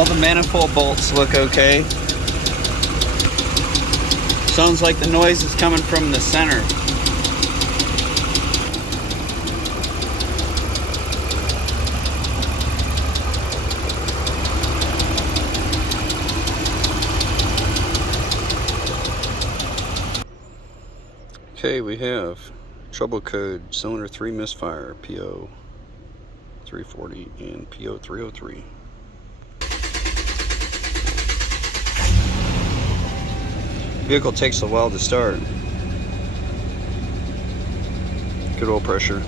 All the manifold bolts look okay. Sounds like the noise is coming from the center. Okay, we have trouble code cylinder 3 misfire, PO 340 and PO 303. Vehicle takes a while to start. Good oil pressure.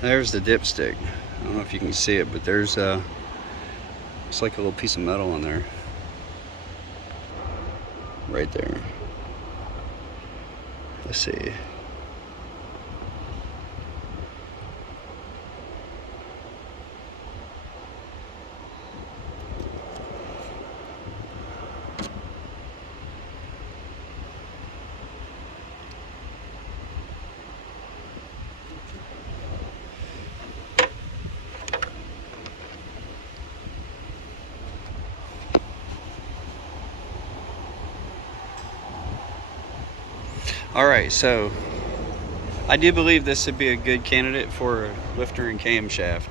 There's the dipstick. I don't know if you can see it, but there's it's like a little piece of metal on there. Right there. Let's see. Alright, so I do believe this would be a good candidate for a lifter and camshaft.